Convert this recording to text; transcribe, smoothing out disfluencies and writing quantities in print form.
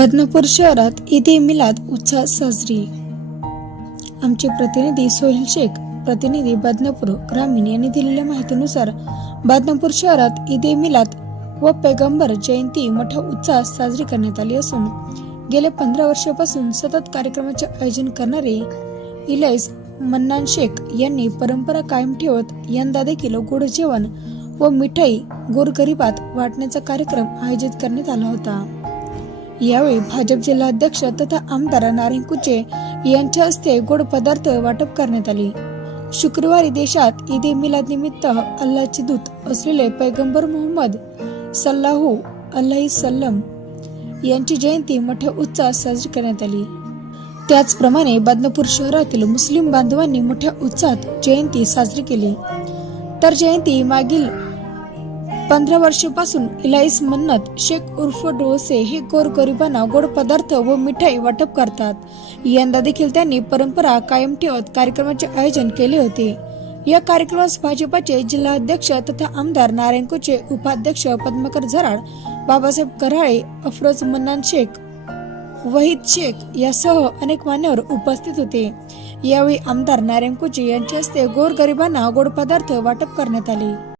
बदनापूर शहरात ईद-ए मिलाद उत्साहात साजरी। आमचे प्रतिनिधी सोहेल शेख, प्रतिनिधी बदनापूर ग्रामीण यांनी दिलेल्या माहितीनुसार बदनापूर शहरात ईद-ए मिलाद व पैगंबर जयंती मोठ्या उत्साहात साजरी करण्यात आली असून गेल्या 15 वर्षापासून सतत कार्यक्रमाचे आयोजन करणारे इलाइस मन्नान शेख यांनी परंपरा कायम ठेवत यंदा देखील गोड जेवण व मिठाई गोरगरिबात वाटण्याचा कार्यक्रम आयोजित करण्यात आला होता। यावेळी भाजप जिल्हाध्यक्ष तथा आमदार नारायण कुचे यांच्या हस्ते गोड पदार्थ वाटप करण्यात आले। शुक्रवारी देशात ईद-ए मिलाद निमित्त अल्लाहचे दूत असलेले पैगंबर मोहम्मद सल्लल्लाहु अलैहि वसल्लम यांची जयंती मोठ्या उत्साहात साजरी करण्यात आली। त्याचप्रमाणे बदनापूर शहरातील मुस्लिम बांधवांनी मोठ्या उत्साहात जयंती साजरी केली। तर जयंती मागील 15 वर्षापासून इलाइस मन्नत शेख उर्फ डोसे हे गोरगरिबांना गोड पदार्थ व मिठाई वाटप करतात। यंदा देखील त्यांनी परंपरा कायम ठेवत कार्यक्रमाचे आयोजन केले होते। या कार्यक्रमास भाजपाचे जिल्हाध्यक्ष तथा आमदार नारायण कुचे, उपाध्यक्ष पद्माकर झराड, बाबासाहेब कराळे, अफरोज मन्नान शेख, वहीद शेख यासह अनेक मान्यवर उपस्थित होते। यावेळी आमदार नारायण कुचे यांच्या हस्ते गोरगरिबांना गोड पदार्थ वाटप करण्यात आले।